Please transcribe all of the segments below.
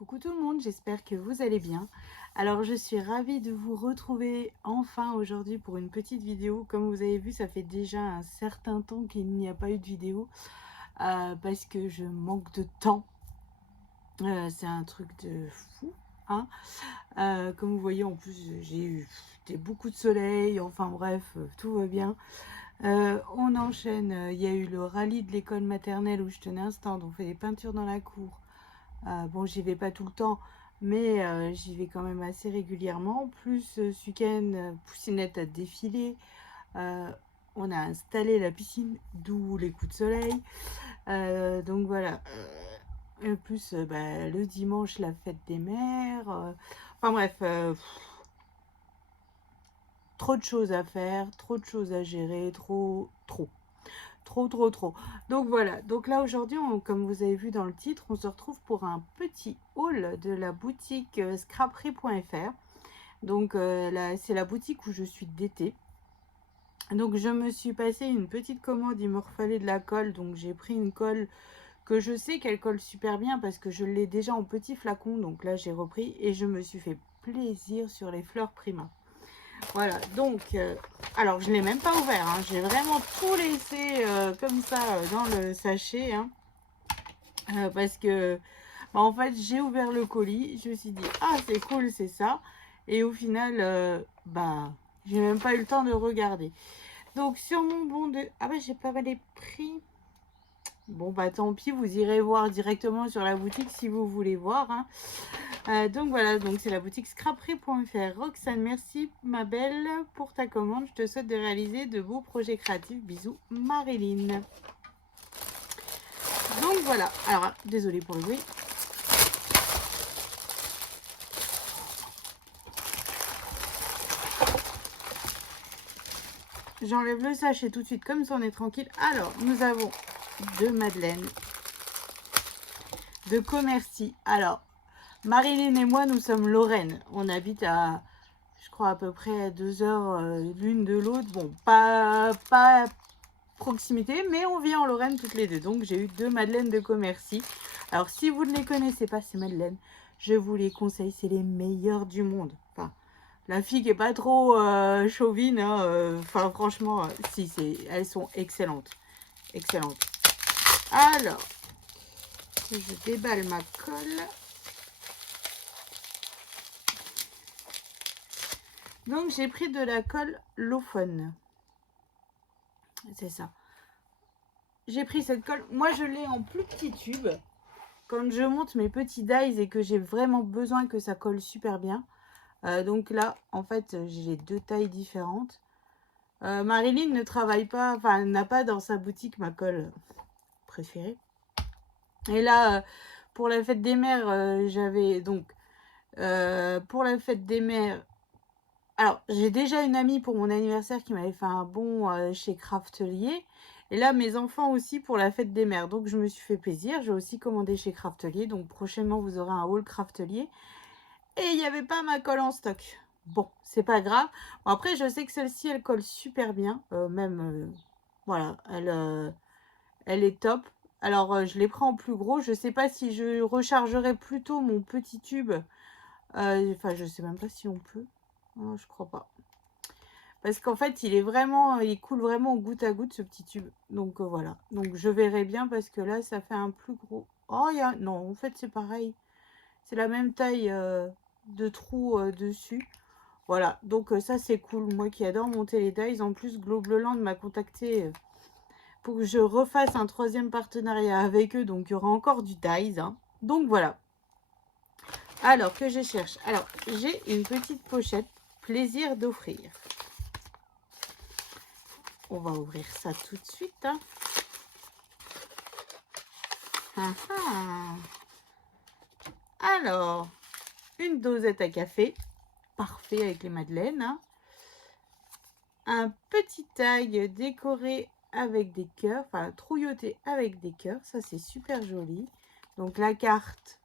Coucou tout le monde, j'espère que vous allez bien. Alors je suis ravie de vous retrouver enfin aujourd'hui pour une petite vidéo. Comme vous avez vu, ça fait déjà un certain temps qu'il n'y a pas eu de vidéo parce que je manque de temps. C'est un truc de fou, hein. Comme vous voyez, en plus j'ai eu beaucoup de soleil, enfin bref, tout va bien. On enchaîne, il y a eu le rallye de l'école maternelle où je tenais un stand, on fait des peintures dans la cour. Bon, j'y vais pas tout le temps, mais j'y vais quand même assez régulièrement. Plus ce week-end, Poussinette a défilé. Euh, on a installé la piscine, d'où les coups de soleil. Donc voilà. Et plus bah, le dimanche, la fête des mères. Enfin bref, trop de choses à faire, trop de choses à gérer, trop. Trop. Donc voilà, donc là aujourd'hui, comme vous avez vu dans le titre, on se retrouve pour un petit haul de la boutique scraperie.fr. Donc là, c'est la boutique où je suis d'été. Donc je me suis passé une petite commande, il me fallait de la colle, donc j'ai pris une colle que je sais qu'elle colle super bien parce que je l'ai déjà en petit flacon. Donc là j'ai repris et je me suis fait plaisir sur les fleurs Prima. Voilà, donc, alors je ne l'ai même pas ouvert, hein, j'ai vraiment tout laissé comme ça dans le sachet, hein, parce que, bah, en fait, j'ai ouvert le colis, je me suis dit, ah, c'est cool, c'est ça, et au final, bah, j'ai même pas eu le temps de regarder. Donc, sur mon bon de... Ah, bah, j'ai pas mal les prix. Bon, bah, tant pis, vous irez voir directement sur la boutique si vous voulez voir, hein. Donc voilà, donc c'est la boutique scraperie.fr. Roxane, merci ma belle pour ta commande. Je te souhaite de réaliser de beaux projets créatifs. Bisous, Marilyn. Donc voilà, alors désolée pour le bruit. J'enlève le sachet tout de suite, comme ça on est tranquille. Alors, nous avons deux madeleines, de Commercy. Alors, Marilyn et moi, nous sommes Lorraine. On habite à, je crois, à peu près à 2 heures l'une de l'autre. Bon, pas proximité, mais on vit en Lorraine toutes les deux. Donc, j'ai eu deux madeleines de Commercy. Alors, si vous ne les connaissez pas, ces madeleines, je vous les conseille. C'est les meilleures du monde. Enfin, la fille qui est pas trop chauvine, hein, enfin, franchement, si, elles sont excellentes. Excellentes. Alors, je déballe ma colle. Donc j'ai pris de la colle Lofone. C'est ça. J'ai pris cette colle. Moi je l'ai en plus petit tube. Quand je monte mes petits dies et que j'ai vraiment besoin que ça colle super bien. Donc là, en fait, j'ai deux tailles différentes. Marilyn ne travaille pas, enfin, n'a pas dans sa boutique ma colle préférée. Et là, pour la fête des mères, j'avais donc, pour la fête des mères, alors, j'ai déjà une amie pour mon anniversaire qui m'avait fait un bon chez Craftelier. Et là, mes enfants aussi pour la fête des mères. Donc, je me suis fait plaisir. J'ai aussi commandé chez Craftelier. Donc, prochainement, vous aurez un haul Craftelier. Et il n'y avait pas ma colle en stock. Bon, c'est pas grave. Bon, après, je sais que celle-ci, elle colle super bien. Voilà, elle est top. Alors, je l'ai pris en plus gros. Je sais pas si je rechargerai plutôt mon petit tube. Enfin, je sais même pas si on peut. Non, je crois pas. Parce qu'en fait, il coule vraiment au goutte à goutte ce petit tube. Donc voilà. Donc je verrai bien parce que là, ça fait un plus gros. Oh, non, en fait, c'est pareil. C'est la même taille de trou dessus. Voilà. Donc ça, c'est cool. Moi qui adore monter les dies. En plus, Globleland m'a contacté pour que je refasse un troisième partenariat avec eux. Donc il y aura encore du dies, hein. Donc voilà. Alors que je cherche. Alors, j'ai une petite pochette. Plaisir d'offrir. On va ouvrir ça tout de suite, hein. Ah ah. Alors, une dosette à café. Parfait avec les madeleines, hein. Un petit tag décoré avec des cœurs. Enfin, trouilloté avec des cœurs. Ça, c'est super joli. Donc, la carte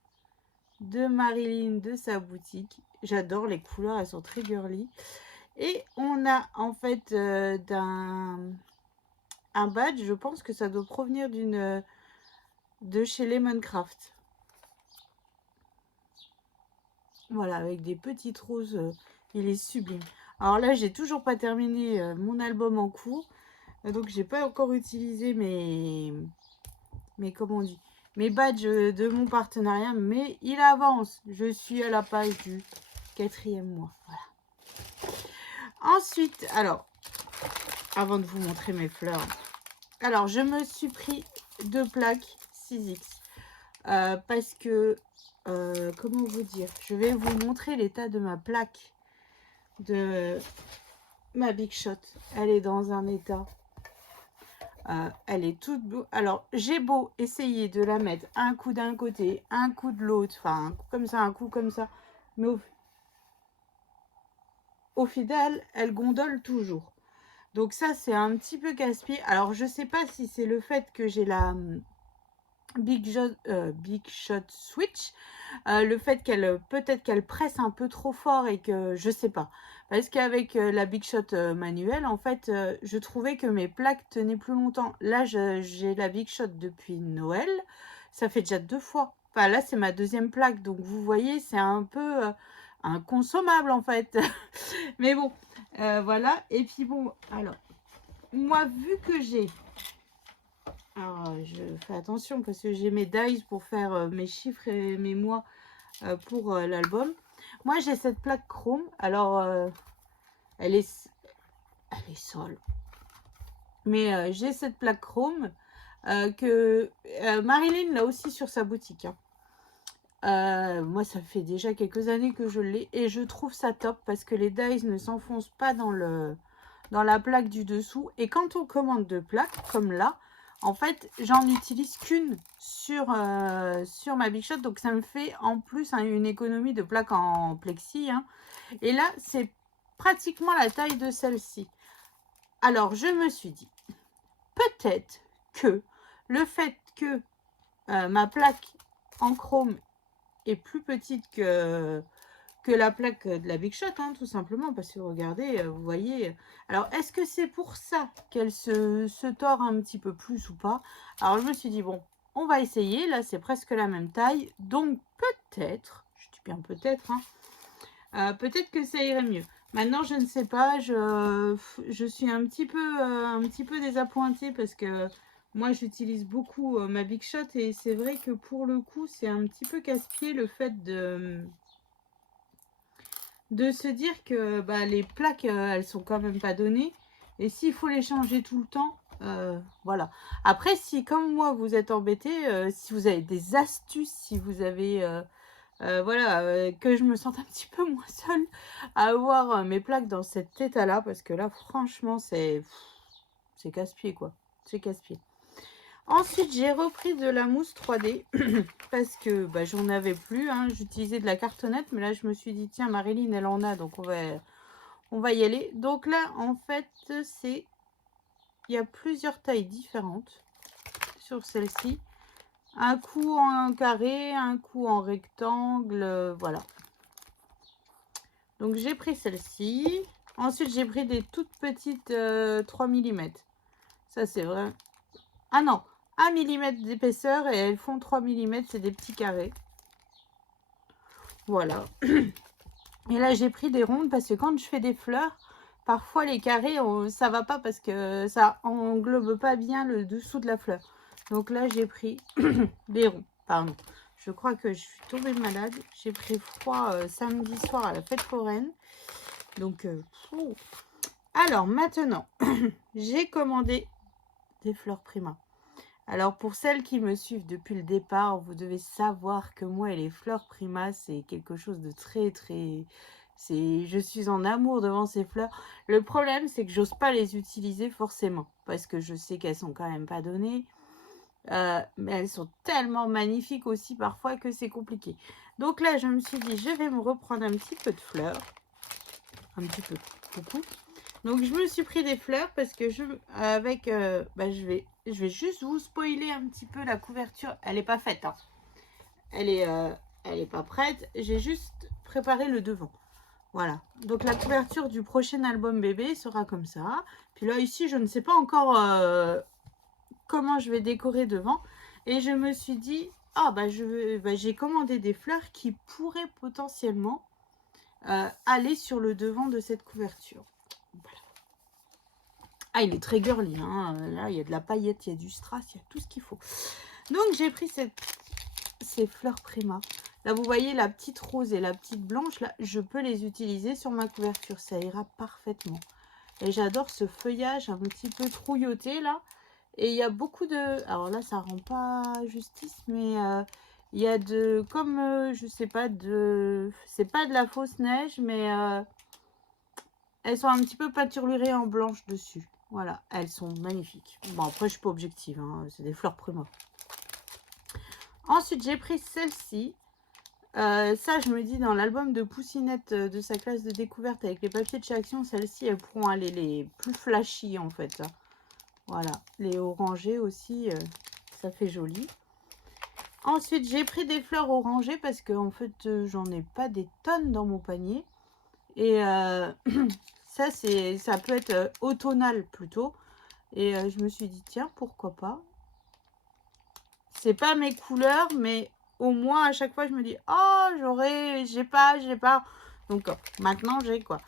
de Marilyn de sa boutique. J'adore les couleurs. Elles sont très girly. Et on a en fait un badge. Je pense que ça doit provenir de chez Lemoncraft. Voilà, avec des petites roses. Il est sublime. Alors là, j'ai toujours pas terminé mon album en cours. Donc, j'ai pas encore utilisé comment on dit, mes badges de mon partenariat. Mais il avance. Je suis à la page du 4e mois. Voilà. Ensuite, alors, avant de vous montrer mes fleurs. Alors, je me suis pris 2 plaques 6X. Parce que, comment vous dire, je vais vous montrer l'état de ma plaque de ma Big Shot. Elle est dans un état, elle est toute beau. Alors, j'ai beau essayer de la mettre un coup d'un côté, un coup de l'autre, enfin, un coup comme ça, un coup comme ça, mais au final, elle gondole toujours. Donc ça, c'est un petit peu casse-pied. Alors, je sais pas si c'est le fait que j'ai la Big Shot Switch, le fait qu'elle peut-être qu'elle presse un peu trop fort et que je sais pas, parce qu'avec la Big Shot manuelle, en fait, je trouvais que mes plaques tenaient plus longtemps. Là, j'ai la Big Shot depuis Noël, ça fait déjà 2 fois. Enfin là, c'est ma 2e plaque, donc vous voyez, c'est un peu inconsommable en fait. Mais bon, voilà. Et puis bon, alors moi, vu que j'ai, alors, je fais attention parce que j'ai mes dies pour faire mes chiffres et mes mois pour l'album. Moi, j'ai cette plaque chrome. Alors, elle est sale. Mais j'ai cette plaque chrome que Marilyn l'a aussi sur sa boutique. Hein. Moi, ça fait déjà quelques années que je l'ai et je trouve ça top parce que les dies ne s'enfoncent pas dans la plaque du dessous. Et quand on commande 2 plaques, comme là, en fait, j'en utilise qu'une sur ma Big Shot. Donc, ça me fait en plus une économie de plaques en plexi. Hein. Et là, c'est pratiquement la taille de celle-ci. Alors, je me suis dit, peut-être que le fait que ma plaque en chrome est plus petite que la plaque de la Big Shot, hein, tout simplement, parce que regardez, vous voyez. Alors, est-ce que c'est pour ça qu'elle se tord un petit peu plus ou pas? Alors, je me suis dit, bon, on va essayer. Là, c'est presque la même taille. Donc, peut-être, je dis bien peut-être, hein, peut-être que ça irait mieux. Maintenant, je ne sais pas, je suis un petit peu désappointée parce que moi, j'utilise beaucoup ma Big Shot et c'est vrai que pour le coup, c'est un petit peu casse-pied le fait de se dire que bah, les plaques, elles sont quand même pas données. Et s'il faut les changer tout le temps, voilà. Après, si comme moi, vous êtes embêté, si vous avez des astuces, si vous avez... voilà, que je me sente un petit peu moins seule à avoir mes plaques dans cet état-là. Parce que là, franchement, c'est casse-pied, quoi. C'est casse-pied. Ensuite, j'ai repris de la mousse 3D parce que bah, j'en avais plus. Hein. J'utilisais de la cartonnette, mais là, je me suis dit, tiens, Marilyn, elle en a, donc on va y aller. Donc là, en fait, il y a plusieurs tailles différentes sur celle-ci. Un coup en carré, un coup en rectangle, voilà. Donc, j'ai pris celle-ci. Ensuite, j'ai pris des toutes petites 3 mm. Ça, c'est vrai. Ah non, 1 mm d'épaisseur et elles font 3 mm, c'est des petits carrés. Voilà. Et là, j'ai pris des rondes parce que quand je fais des fleurs, parfois les carrés, ça va pas parce que ça englobe pas bien le dessous de la fleur. Donc là, j'ai pris des ronds. Pardon. Je crois que je suis tombée malade. J'ai pris froid samedi soir à la fête foraine. Donc, alors maintenant, j'ai commandé des fleurs Prima. Alors, pour celles qui me suivent depuis le départ, vous devez savoir que moi et les fleurs Prima, c'est quelque chose de très, très... Je suis en amour devant ces fleurs. Le problème, c'est que j'ose pas les utiliser forcément, parce que je sais qu'elles sont quand même pas données. Mais elles sont tellement magnifiques aussi parfois que c'est compliqué. Donc là, je me suis dit, je vais me reprendre un petit peu de fleurs. Un petit peu, beaucoup. Donc, je me suis pris des fleurs parce que je vais juste vous spoiler un petit peu la couverture. Elle n'est pas faite. Hein. Elle est pas prête. J'ai juste préparé le devant. Voilà. Donc, la couverture du prochain album bébé sera comme ça. Puis là, ici, je ne sais pas encore comment je vais décorer devant. Et je me suis dit, ah bah j'ai commandé des fleurs qui pourraient potentiellement aller sur le devant de cette couverture. Voilà. Ah, il est très girly, hein. Là il y a de la paillette, il y a du strass, il y a tout ce qu'il faut. Donc j'ai pris ces fleurs Prima. Là vous voyez la petite rose et la petite blanche, là je peux les utiliser sur ma couverture, ça ira parfaitement. Et j'adore ce feuillage un petit peu trouilloté là. Et il y a beaucoup de... Alors là, ça rend pas justice, mais il y a de... Comme, je sais pas, de... C'est pas de la fausse neige, mais elles sont un petit peu peinturlurées en blanche dessus. Voilà, elles sont magnifiques. Bon, après, je suis pas objective, hein, c'est des fleurs Prima. Ensuite, j'ai pris celle-ci. Ça, je me dis, dans l'album de Poussinette de sa classe de découverte avec les papiers de chez Action, celles-ci, elles pourront aller les plus flashy, en fait. Voilà, les orangés aussi, ça fait joli. Ensuite, j'ai pris des fleurs orangées parce que en fait, j'en ai pas des tonnes dans mon panier. Et ça peut être automnal plutôt. Et je me suis dit, tiens, pourquoi pas. C'est pas mes couleurs, mais au moins à chaque fois, je me dis, oh, j'ai pas. Donc maintenant, j'ai quoi.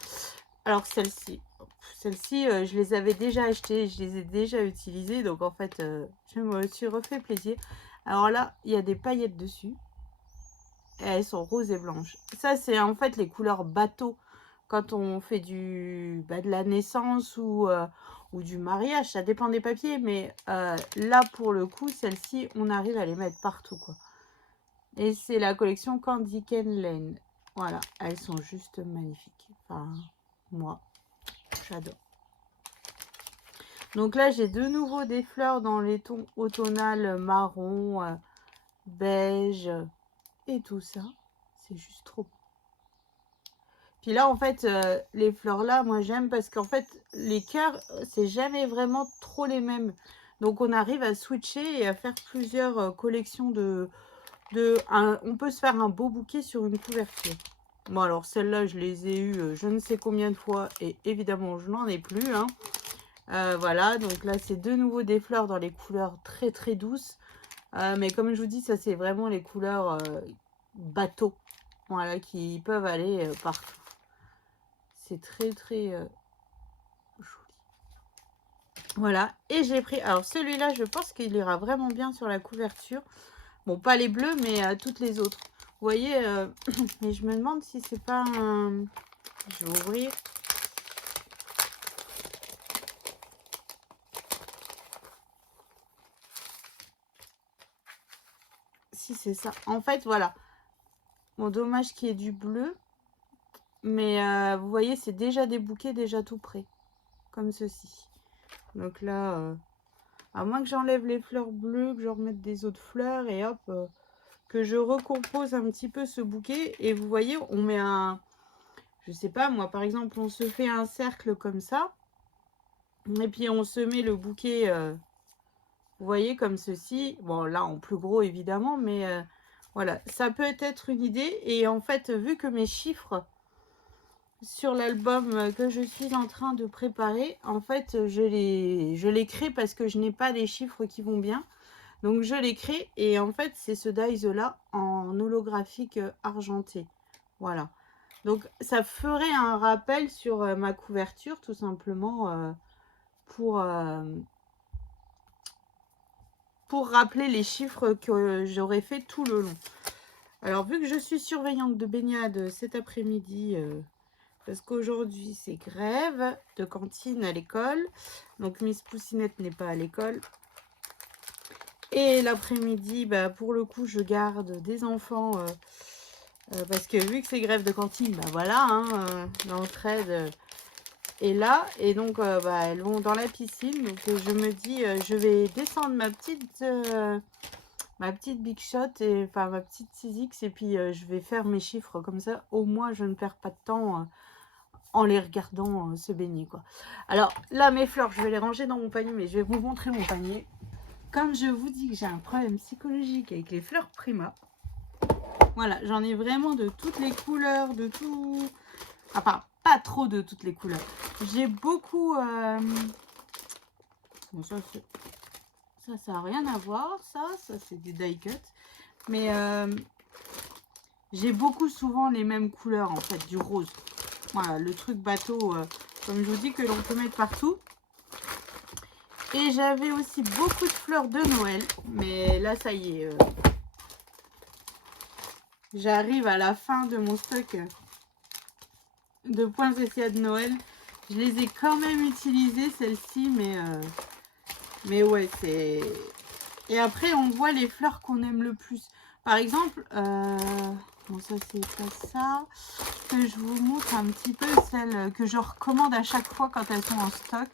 Alors celle-ci. Celles-ci, je les avais déjà achetées, je les ai déjà utilisées. Donc, en fait, je me suis refait plaisir. Alors là, il y a des paillettes dessus. Et elles sont roses et blanches. Ça, c'est en fait les couleurs bateau. Quand on fait de la naissance ou du mariage. Ça dépend des papiers. Mais là, pour le coup, celles-ci, on arrive à les mettre partout, quoi. Et c'est la collection Candy Cane Lane. Voilà, elles sont juste magnifiques. Enfin, moi, j'adore. Donc là, j'ai de nouveau des fleurs dans les tons automnal, marron, beige et tout ça. C'est juste trop beau. Puis là, en fait, les fleurs là, moi j'aime parce qu'en fait, les cœurs, c'est jamais vraiment trop les mêmes. Donc on arrive à switcher et à faire plusieurs collections on peut se faire un beau bouquet sur une couverture. Bon, alors celles-là, je les ai eues je ne sais combien de fois et évidemment, je n'en ai plus, hein. Voilà, donc là, c'est de nouveau des fleurs dans les couleurs très très douces. Mais comme je vous dis, ça, c'est vraiment les couleurs bateau. Voilà, qui peuvent aller partout. C'est très très joli. Voilà, et j'ai pris... Alors, celui-là, je pense qu'il ira vraiment bien sur la couverture. Bon, pas les bleus, mais toutes les autres. Vous voyez, mais je me demande si c'est pas un... Je vais ouvrir. Si c'est ça. En fait, voilà. Bon, dommage qu'il y ait du bleu. Mais vous voyez, c'est déjà des bouquets déjà tout prêts. Comme ceci. Donc là, à moins que j'enlève les fleurs bleues, que je remette des autres fleurs et hop, que je recompose un petit peu ce bouquet. Et vous voyez, on met un... Je sais pas, moi, par exemple, on se fait un cercle comme ça. Et puis, on se met le bouquet... vous voyez, comme ceci. Bon, là, en plus gros, évidemment. Mais voilà, ça peut être une idée. Et en fait, vu que mes chiffres sur l'album que je suis en train de préparer, en fait, je les crée parce que je n'ai pas les chiffres qui vont bien. Donc, je les crée. Et en fait, c'est ce dies-là en holographique argenté. Voilà. Donc, ça ferait un rappel sur ma couverture, tout simplement, pour rappeler les chiffres que j'aurais fait tout le long. Alors, vu que je suis surveillante de baignade cet après-midi, parce qu'aujourd'hui, c'est grève de cantine à l'école. Donc, Miss Poussinette n'est pas à l'école. Et l'après-midi, bah, pour le coup, je garde des enfants... parce que vu que c'est grève de cantine, bah voilà, hein, l'entraide est là. Et donc, bah, elles vont dans la piscine. Donc, je me dis, je vais descendre ma petite Big Shot, et enfin ma petite 6X. Et puis, je vais faire mes chiffres comme ça. Au moins, je ne perds pas de temps en les regardant se baigner, quoi. Alors, là, mes fleurs, je vais les ranger dans mon panier. Mais je vais vous montrer mon panier. Comme je vous dis que j'ai un problème psychologique avec les fleurs Prima. Voilà, j'en ai vraiment de toutes les couleurs, de tout... Enfin, pas trop de toutes les couleurs. J'ai beaucoup... Bon, ça n'a rien à voir, ça c'est du die cut. Mais j'ai beaucoup souvent les mêmes couleurs en fait, du rose. Voilà, le truc bateau, comme je vous dis, que l'on peut mettre partout. Et j'avais aussi beaucoup de fleurs de Noël. Mais là, ça y est. J'arrive à la fin de mon stock de poinsettias de Noël. Je les ai quand même utilisées, celles-ci. Mais ouais, c'est... Et après, on voit les fleurs qu'on aime le plus. Par exemple, bon ça c'est pas ça, que je vous montre un petit peu celles que je recommande à chaque fois quand elles sont en stock.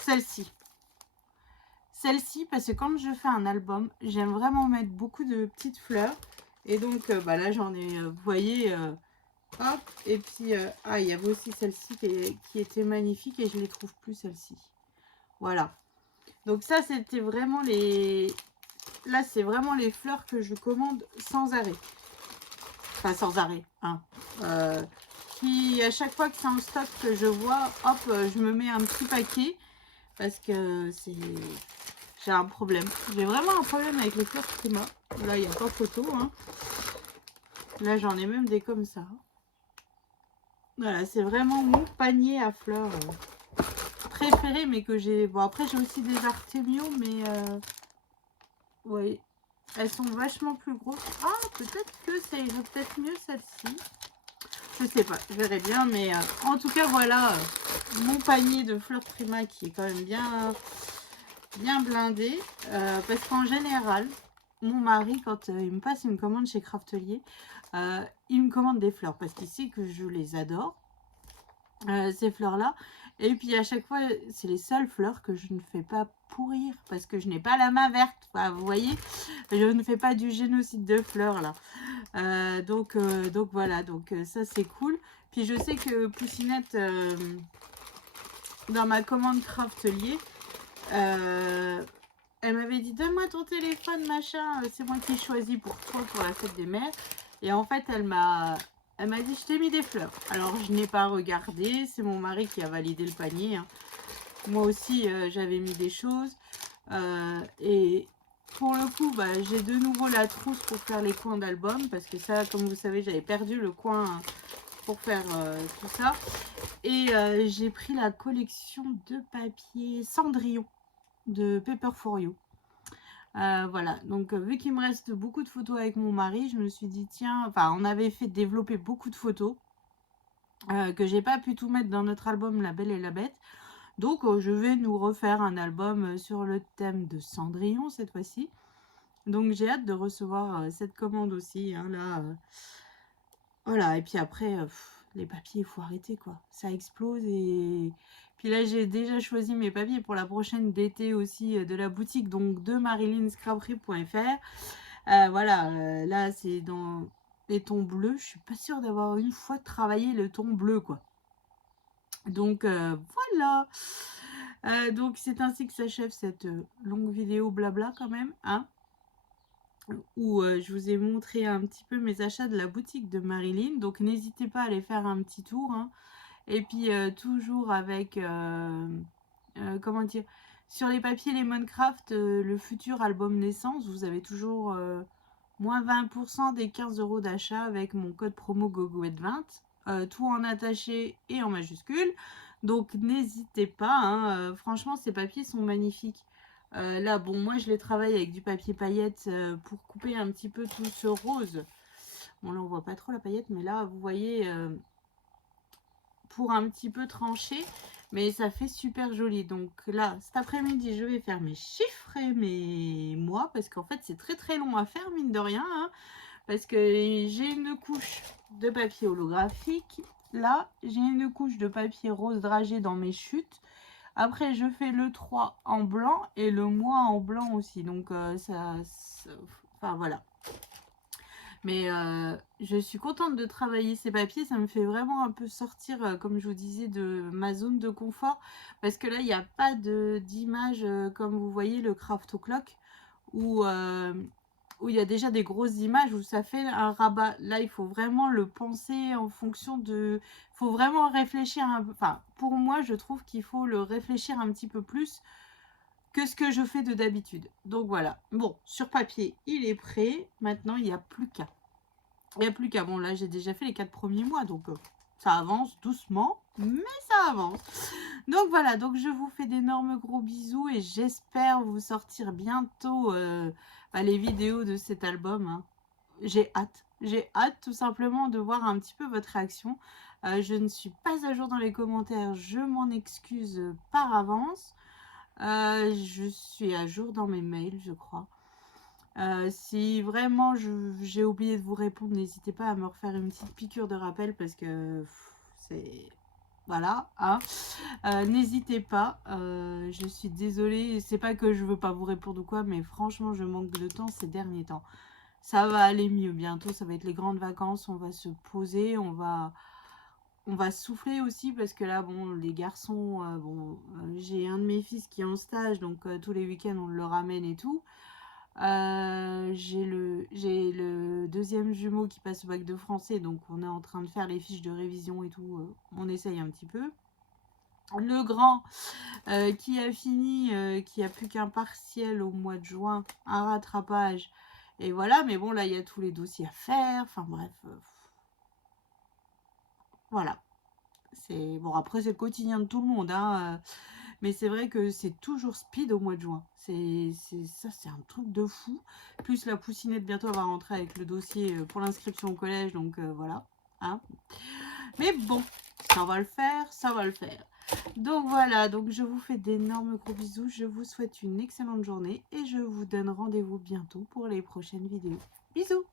Celle-ci. Celle-ci, parce que quand je fais un album, j'aime vraiment mettre beaucoup de petites fleurs. Et donc, bah là, j'en ai, vous voyez, hop. Et puis, ah, il y avait aussi celle-ci qui était magnifique et je les trouve plus, celle-ci. Voilà. Donc ça, c'était vraiment les... Là, c'est vraiment les fleurs que je commande sans arrêt. Enfin, sans arrêt, hein. Qui, à chaque fois que c'est en stock que je vois, hop, je me mets un petit paquet. Parce que c'est... J'ai un problème. J'ai vraiment un problème avec les fleurs Prima. Là, il n'y a pas photo, hein. Là, j'en ai même des comme ça. Voilà, c'est vraiment mon panier à fleurs préféré, mais que j'ai... Bon, après, j'ai aussi des Artemio, mais... Oui, elles sont vachement plus grosses. Ah, peut-être que c'est peut-être mieux celle-ci. Je sais pas, je verrai bien. Mais en tout cas, voilà mon panier de fleurs Prima qui est quand même bien blindé. Parce qu'en général, mon mari, quand il me passe une commande chez Craftelier, il me commande des fleurs parce qu'il sait que je les adore. Ces fleurs-là. Et puis à chaque fois, c'est les seules fleurs que je ne fais pas pourrir parce que je n'ai pas la main verte. Enfin, vous voyez, je ne fais pas du génocide de fleurs là. Donc voilà, donc ça c'est cool. Puis je sais que Poussinette, dans ma commande Craftelier, elle m'avait dit donne-moi ton téléphone machin, c'est moi qui ai choisi pour toi pour la fête des mères. Et en fait elle m'a dit je t'ai mis des fleurs. Alors je n'ai pas regardé, c'est mon mari qui a validé le panier, hein. Moi aussi j'avais mis des choses. Et pour le coup bah, j'ai de nouveau la trousse pour faire les coins d'album. Parce que ça, comme vous savez, j'avais perdu le coin pour faire tout ça. Et j'ai pris la collection de papier Cendrillon de Paper for You. Voilà, donc vu qu'il me reste beaucoup de photos avec mon mari, je me suis dit tiens, enfin on avait fait développer beaucoup de photos que j'ai pas pu tout mettre dans notre album La Belle et la Bête. Donc je vais nous refaire un album sur le thème de Cendrillon cette fois-ci. Donc j'ai hâte de recevoir cette commande aussi, hein, là. Voilà, et puis après, les papiers, il faut arrêter quoi. Ça explose et... Puis là, j'ai déjà choisi mes papiers pour la prochaine d'été aussi de la boutique, donc de marilinscrapery.fr. Voilà, là, c'est dans les tons bleus. Je suis pas sûre d'avoir une fois travaillé le ton bleu, quoi. Donc, voilà. Donc, c'est ainsi que s'achève cette longue vidéo blabla quand même, hein, où je vous ai montré un petit peu mes achats de la boutique de Marilyn. Donc, n'hésitez pas à aller faire un petit tour, hein. Et puis, toujours avec... comment dire, sur les papiers Lemoncraft, le futur album naissance, vous avez toujours moins 20% des 15 € d'achat avec mon code promo GoGoEd20, tout en attaché et en majuscule. Donc n'hésitez pas, hein, franchement ces papiers sont magnifiques. Là bon, moi je les travaille avec du papier paillette pour couper un petit peu tout ce rose. Bon là on voit pas trop la paillette, mais là vous voyez, pour un petit peu trancher, mais ça fait super joli. Donc là cet après-midi je vais faire mes chiffres et mes mois, parce qu'en fait c'est très très long à faire mine de rien, hein, parce que j'ai une couche de papier holographique, là j'ai une couche de papier rose dragé dans mes chutes, après je fais le 3 en blanc et le mois en blanc aussi, donc enfin voilà. Mais je suis contente de travailler ces papiers. Ça me fait vraiment un peu sortir, comme je vous disais, de ma zone de confort. Parce que là, il n'y a pas d'image, comme vous voyez, le Craft O'Clock, où il y a déjà des grosses images, où ça fait un rabat. Là, il faut vraiment le penser en fonction de... Il faut vraiment réfléchir un peu. Enfin, pour moi, je trouve qu'il faut le réfléchir un petit peu plus que ce que je fais de d'habitude. Donc voilà. Bon, sur papier, il est prêt. Maintenant, il n'y a plus qu'à. Il n'y a plus qu'à. Bon, là, j'ai déjà fait les 4 premiers mois, donc ça avance doucement, mais ça avance. Donc voilà, donc je vous fais d'énormes gros bisous et j'espère vous sortir bientôt les vidéos de cet album. Hein. J'ai hâte. J'ai hâte tout simplement de voir un petit peu votre réaction. Je ne suis pas à jour dans les commentaires, je m'en excuse par avance. Je suis à jour dans mes mails, je crois. Si vraiment j'ai oublié de vous répondre, n'hésitez pas à me refaire une petite piqûre de rappel parce que c'est... Voilà, hein. N'hésitez pas, je suis désolée, c'est pas que je veux pas vous répondre ou quoi, mais franchement je manque de temps ces derniers temps. Ça va aller mieux bientôt, ça va être les grandes vacances, on va se poser, on va souffler aussi parce que là, bon, les garçons, j'ai un de mes fils qui est en stage, donc tous les week-ends on le ramène et tout. J'ai le deuxième jumeau qui passe au bac de français, donc on est en train de faire les fiches de révision et tout, on essaye un petit peu. Le grand qui a fini, qui a plus qu'un partiel au mois de juin, un rattrapage, et voilà, mais bon là il y a tous les dossiers à faire, enfin bref, voilà. C'est bon, après c'est le quotidien de tout le monde, hein, mais c'est vrai que c'est toujours speed au mois de juin. Ça, c'est un truc de fou. Plus la poussinette bientôt va rentrer avec le dossier pour l'inscription au collège, donc voilà. Hein. Mais bon, ça va le faire, ça va le faire. Donc voilà, donc je vous fais d'énormes gros bisous. Je vous souhaite une excellente journée et je vous donne rendez-vous bientôt pour les prochaines vidéos. Bisous!